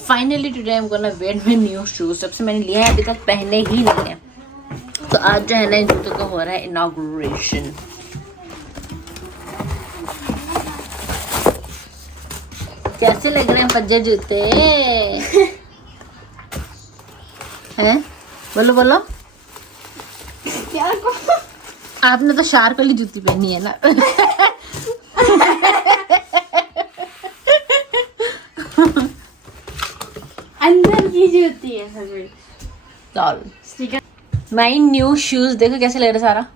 Finally today I am gonna wear my new shoes. जब से मैंने लिया है अभी तक पहने ही नहीं है, तो आज जो है ना इन जूतों का हो रहा है इनॉग्रेशन। कैसे लग रहे हैं पज्जे जूते हैं? बोलो बोलो। क्या आपने तो शार्क वाली जूती पहनी है ना। अंदर की जूती है सभी। माय न्यू शूज देखो कैसे लग रहा है सारा।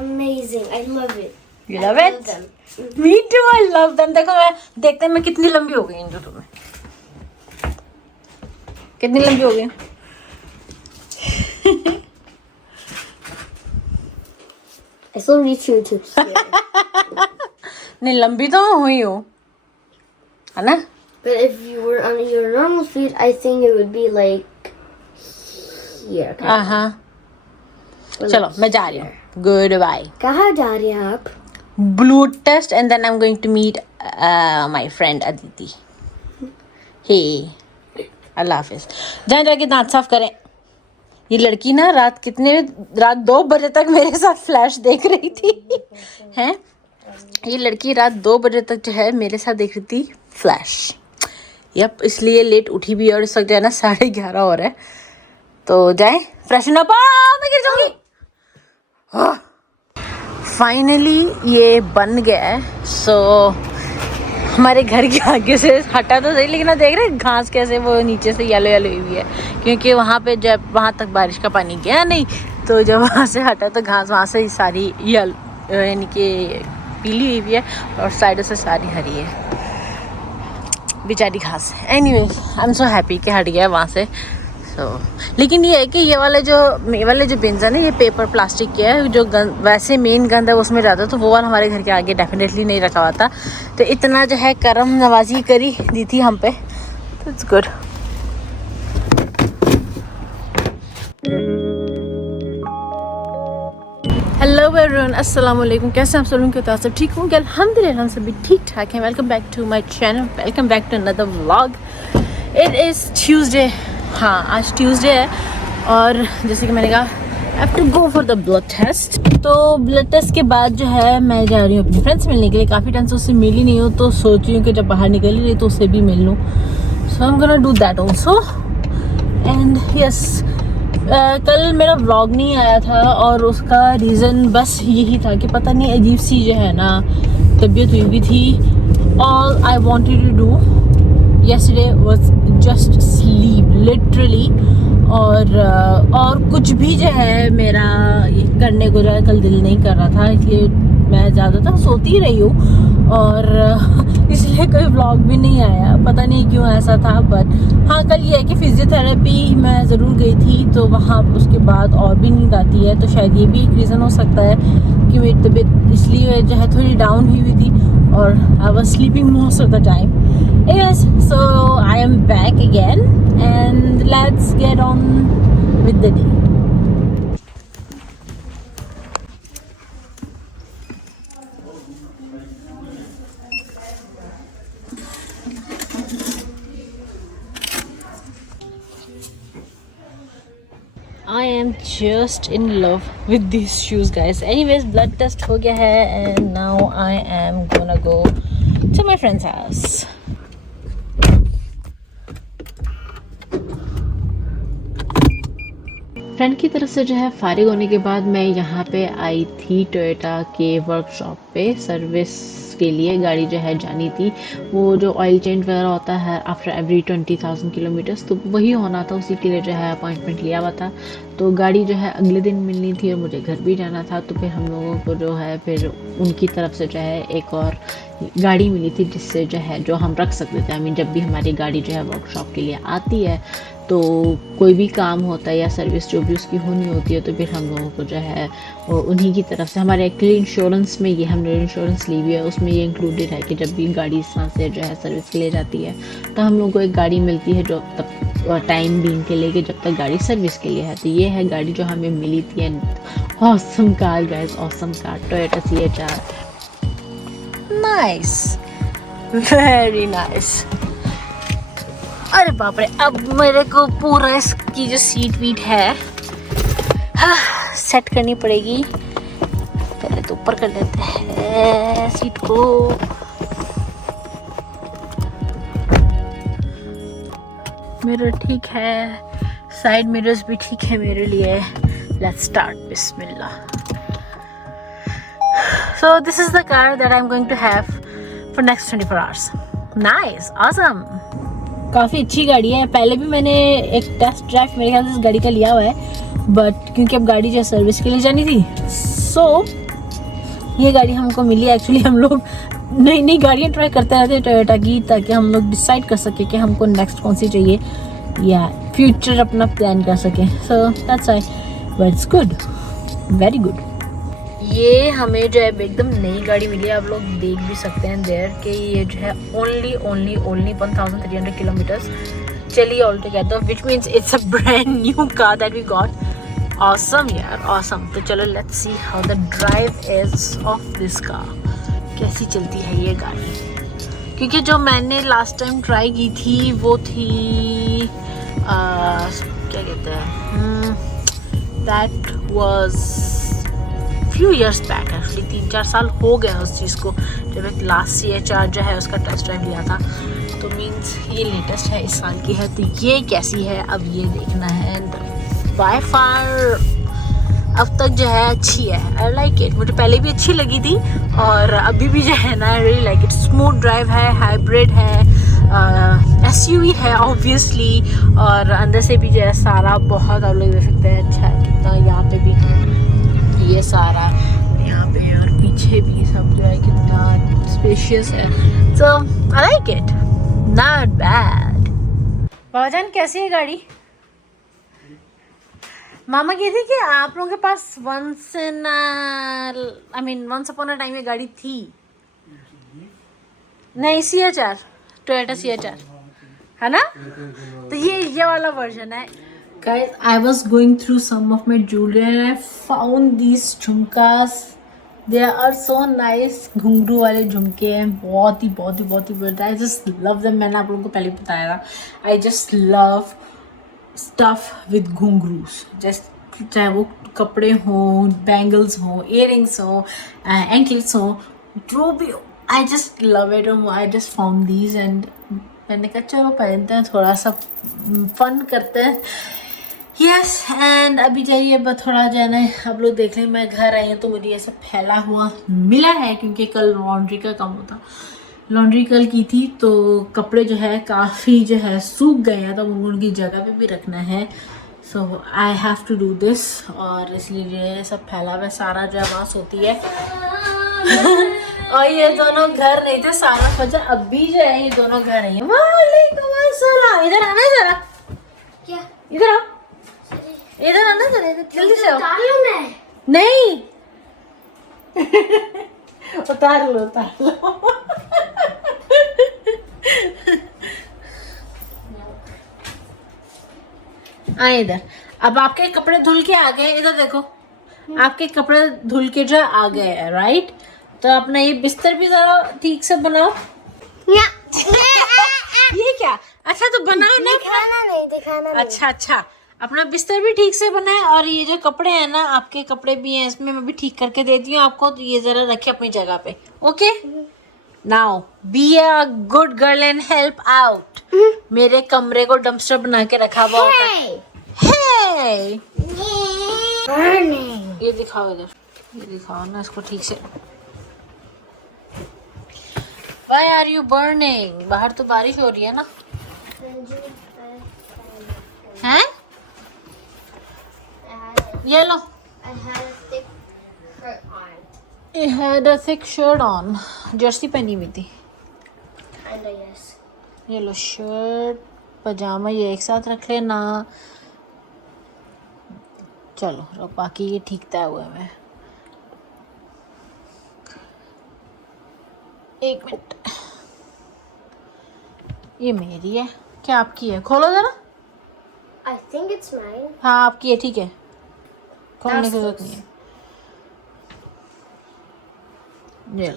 Amazing, I love it. You love it? Me too, I love them. देखो देखते हैं मैं कितनी लंबी हो गई इन जूतों में। कितनी लंबी हो गई? I still reach you too. नहीं लंबी तो मैं हुई हूँ, है ना? But if you were on your normal feet, I think it would be like here. हाँ चलो मैं जा रही हूँ। Good bye. कहाँ जा रहे हैं आप? Blood test and then I am going to meet my friend Aditi. हे अल्लाह हाफिज। जाएं जाके दांत साफ करें। ये लड़की ना रात 2 बजे तक मेरे साथ फ्लैश देख रही थी। हैं? ये लड़की रात 2 बजे तक जो है मेरे साथ देख रही थी फ्लैश। यप, इसलिए लेट उठी भी है और इस वक्त जो है ना 11:30 हो रहा है। तो जाए फ्रेशन अप। मैं गिर जाऊंगी। फाइनली ये बन गया है। सो हमारे घर के आगे से हटा तो सही, लेकिन आप देख रहे हैं घास कैसे वो नीचे से येलो येलो हुई है, क्योंकि वहाँ पे जब वहाँ तक बारिश का पानी गया नहीं, तो जब वहाँ से हटा तो घास वहाँ से सारी यानी कि पीली हुई है और साइडों से सारी हरी है, बेचारी घास। Anyway I am so happy कि हट गया वहाँ से। लेकिन ये है कि ये वाले जो बिन्स है ना, ये पेपर प्लास्टिक के है। जो वैसे मेन गंद है उसमें जाता, तो वो वाला हमारे घर के आगे डेफिनेटली नहीं रखा हुआ था। तो इतना जो है करम नवाजी करी दी थी हम पे, तो इट्स गुड। हेलो एवरीवन, अस्सलाम वालेकुम। कैसे आप सब लोग के सब ठीक होंगे? अल्हम्दुलिल्लाह हम सभी ठीक ठाक हैं। Welcome back to my channel, welcome back to another vlog. It is Tuesday. हाँ आज ट्यूसडे है और जैसे कि मैंने कहा I have to go for the blood test. तो ब्लड टेस्ट के बाद जो है मैं जा रही हूँ अपनी फ्रेंड से मिलने के लिए। काफ़ी टाइम से उससे मिली नहीं हूँ, तो सोच रही हूँ कि जब बाहर निकल रही तो उससे भी मिल लूँ। So I am gonna do that also. And yes, कल मेरा व्लॉग नहीं आया था और उसका रीज़न बस यही था कि पता नहीं अजीब सी जो है ना तबीयत हुई भी थी। All I wanted to do yesterday was just sleep literally, और कुछ भी जो है मेरा करने को जो है कल दिल नहीं कर रहा था, इसलिए मैं ज़्यादातर सोती ही रही हूँ और इसलिए कोई व्लॉग भी नहीं आया। पता नहीं क्यों ऐसा था। बट हाँ, कल ये है कि फिजियोथेरेपी मैं ज़रूर गई थी, तो वहाँ उसके बाद और भी नींद आती है, तो शायद ये भी एक रीज़न हो सकता है कि मेरी तबीयत इसलिए जो है थोड़ी डाउन हुई थी और I was sleeping most of the time. Yes, so I am back again and let's get on with the day. I am just in love with these shoes, guys. Anyways, blood test हो गया है and now I am gonna go to my friend's house. Friend की तरफ से जो है फारिग होने के बाद मैं यहाँ पे आई थी टोयोटा के वर्कशॉप पे सर्विस के लिए। गाड़ी जो है जानी थी, वो जो ऑयल चेंज वगैरह होता है आफ्टर एवरी 20,000 किलोमीटर्स, तो वही होना था, उसी के लिए जो है अपॉइंटमेंट लिया हुआ था। तो गाड़ी जो है अगले दिन मिलनी थी और मुझे घर भी जाना था, तो फिर हम लोगों को जो है फिर उनकी तरफ से जो है एक और गाड़ी मिली थी, जिससे जो है जो हम रख सकते थे। आई मीन जब भी हमारी गाड़ी जो है वर्कशॉप के लिए आती है, तो कोई भी काम होता है या सर्विस जो भी उसकी होनी होती है, तो फिर हम लोगों को जो है उन्हीं की तरफ से, हमारे एक्चुअली इंश्योरेंस में ये हमने इंश्योरेंस ली हुई है, उसमें ये इंक्लूडेड है कि जब भी गाड़ी इस तरह से जो है सर्विस के लिए जाती है, तो हम लोगों को एक गाड़ी मिलती है जो तब टाइम बीइंग के लिए कि जब तक गाड़ी सर्विस के लिए है। तो ये है गाड़ी जो हमें मिली थी and awesome car guys, awesome car, Toyota CHR। Nice. Very nice. अरे बाप रे, अब मेरे को पूरा इसकी जो सीट वीट है सेट करनी पड़ेगी। पहले तो ऊपर कर लेते हैं सीट को। मिरर ठीक है, साइड मिरर्स भी ठीक है मेरे लिए। लेट्स स्टार्ट, बिस्मिल्लाह। So this is the car that I am going to have for next 24 hours. Nice, awesome. काफ़ी अच्छी गाड़ी है। पहले भी मैंने एक टेस्ट ड्राइव मेरे ख्याल से इस गाड़ी का लिया हुआ है, बट क्योंकि अब गाड़ी जो सर्विस के लिए जानी थी, सो ये गाड़ी हमको मिली। एक्चुअली हम लोग नई नई गाड़ियाँ ट्राई करते रहते हैं टोयोटा की, ताकि हम लोग डिसाइड कर सके कि हमको नेक्स्ट कौन सी चाहिए या फ्यूचर अपना प्लान कर सकें। So that's why, but it's good, very good. ये हमें जो है एकदम नई गाड़ी मिली है। आप लोग देख भी सकते हैं देयर कि ये जो है ओनली 1300 किलोमीटर्स चली all together, which means it's a brand new car that we got. Awesome यार, ऑसम। तो चलो let's see how the drive is of this car, कैसी चलती है ये गाड़ी। क्योंकि जो मैंने लास्ट टाइम ट्राई की थी वो थी क्या कहते हैं, that was few years back. Actually 3-4 साल हो गए उस चीज़ को, जब एक लास्ट CHR जो है उसका टेस्ट ड्राइव लिया था। तो मीन्स ये लेटेस्ट है, इस साल की है। तो ये कैसी है अब ये देखना है। बाय फार अब तक जो है अच्छी है, आई लाइक इट। मुझे पहले भी अच्छी लगी थी और अभी भी जो है ना, I really like it. Smooth drive है, हाइब्रिड है, SUV है ऑब्वियसली, और अंदर से भी जो है सारा बहुत आप लोग देख सकते हैं अच्छा है कितना। यहाँ पे भी ये सारा, यहाँ पे और पीछे भी सब जो है कितना स्पेशियस है। So I like it, not bad. बाबाजान कैसी है गाड़ी? मामा कहती कि आप लोगों के पास वंस अपॉन अ टाइम ये गाड़ी थी। नहीं, CHR, टोयोटा CHR है ना? तो ये वाला वर्जन है। Guys, I was going through some of my jewelry and I found these झुमकास. They are so nice. घुंघरू वाले झुमके हैं, बहुत ही I just love them. मैंने आप लोगों को पहले बताया था, I just love stuff with घुंघरूस. Just चाहे वो कपड़े हों, बैंगल्स हों, इयररिंग्स हों, एंकलेट्स हों, जो भी हो, I just love it. I just found these and मैंने कहा चलो पहनते हैं, थोड़ा सा फन करते हैं। यस, एंड अभी जाइए थोड़ा जो है ना, आप लोग देख लें, मैं घर आई हूँ तो मुझे ये सब फैला हुआ मिला है, क्योंकि कल लॉन्ड्री का काम होता, लॉन्ड्री कल की थी, तो कपड़े जो है काफ़ी जो है सूख गए हैं, तो उनकी जगह पे भी रखना है। So I have to do this, और इसलिए जो है सब फैला हुआ, सारा जो है वहाँ सोती है। और ये दोनों घर नहीं थे, सारा फजर अभी जो है ये दोनों घर नहीं है। वालेकुम अस्सलाम, इधर आना जरा। क्या? इधर आओ, इधर आना जरा, जल्दी से आओ। नहीं उतार लो। आए इधर। अब आपके कपड़े धुल के आ गए, इधर देखो, आपके कपड़े धुल के जो आ गए हैं, राइट? तो अपना ये बिस्तर भी जरा ठीक से बनाओ। ये क्या? अच्छा तो बनाओ ना। दिखाना नहीं। अच्छा, अपना बिस्तर भी ठीक से बनाए, और ये जो कपड़े हैं ना, आपके कपड़े भी हैं इसमें, मैं भी ठीक करके देती हूँ आपको। तो ये जरा रखे अपनी जगह पे, okay? Now be a good girl and help out. मेरे कमरे को डंपस्टर बना के रखा हुआ होता है। Hey! ये दिखाओ इधर, ये दिखाओ ना इसको ठीक से। Why are you burning? बाहर तो बारिश हो रही है ना? हैं? ये लो। I had a thick shirt on. Jersey पहनी हुई थी। ये लो शर्ट, पजामा, ये एक साथ रख लेना। चलो बाकी ये ठीक तय हुए में। एक मिनट, ये मेरी है क्या आपकी है? खोलो जरा। I think it's mine. हाँ आपकी है, ठीक है, खोलने की जरूरत नहीं है। ये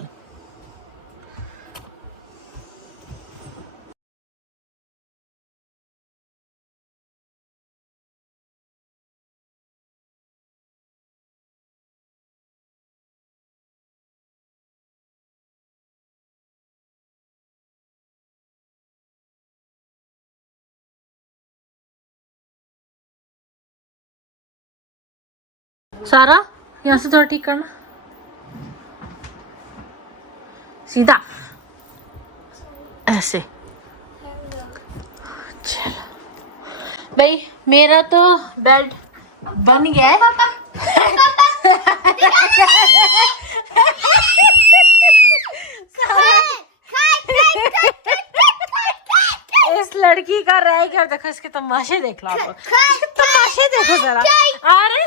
सारा यहाँ से थोड़ा ठीक करना, सीधा ऐसे। चलो भाई, मेरा तो बेड बन गया है। इस लड़की का रह गया, देखो इसके तमाशे देख लो आप, इसके तमाशे देखो जरा। अरे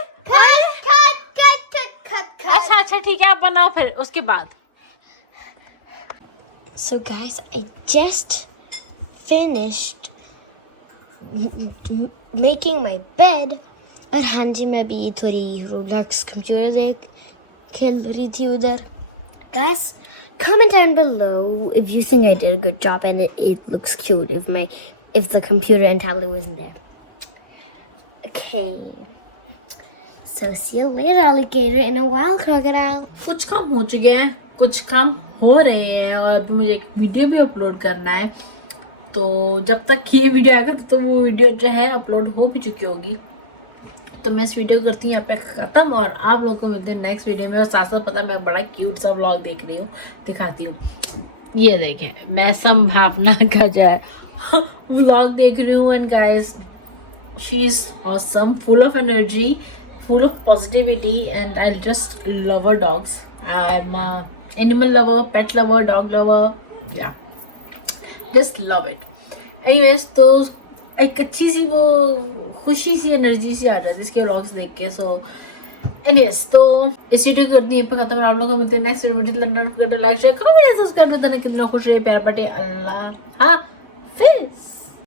अच्छा अच्छा ठीक है, आप बनाओ फिर उसके बाद। So guys, I just finished making my bed. और हाँ जी, मैं भी थोड़ी Roblox कंप्यूटर देख खेल रही थी उधर। Guys, comment down below if you think I did a good job and it looks cute if the computer and tablet wasn't there. Okay. So see you later, alligator and a wild crocodile. कुछ काम हो चुके हैं, कुछ काम हो रहे हैं, और अभी मुझे एक वीडियो भी अपलोड करना है। तो जब तक ये वीडियो आएगा तो वो वीडियो जो है अपलोड हो भी चुकी होगी। तो मैं इस वीडियो करती हूँ यहाँ पे ख़त्म, और आप लोगों को मिलते हैं नेक्स्ट वीडियो में। और साथ साथ पता मैं बड़ा क्यूट सा व्लॉग देख रही हूँ, दिखाती हूँ। ये देखें, मैं संभावना का जो है व्लॉग देख रही हूँ। And guys, she is awesome, full of energy, full of positivity, and I just love her dogs. I'm a animal lover, pet lover, dog lover, yeah, just love it. Anyways, तो एक अच्छी सी वो खुशी सी energy सी आ जाती है इसके vlogs देख के। सो anyways, तो इस वीडियो को करती है पर खत्म। आप लोगों को मिलते हैं नेक्स्ट वीडियो में। लाइक शेयर करो, सब्सक्राइब करना, कितना खुश रहे, प्यार बटे, अल्लाह हाफिज़।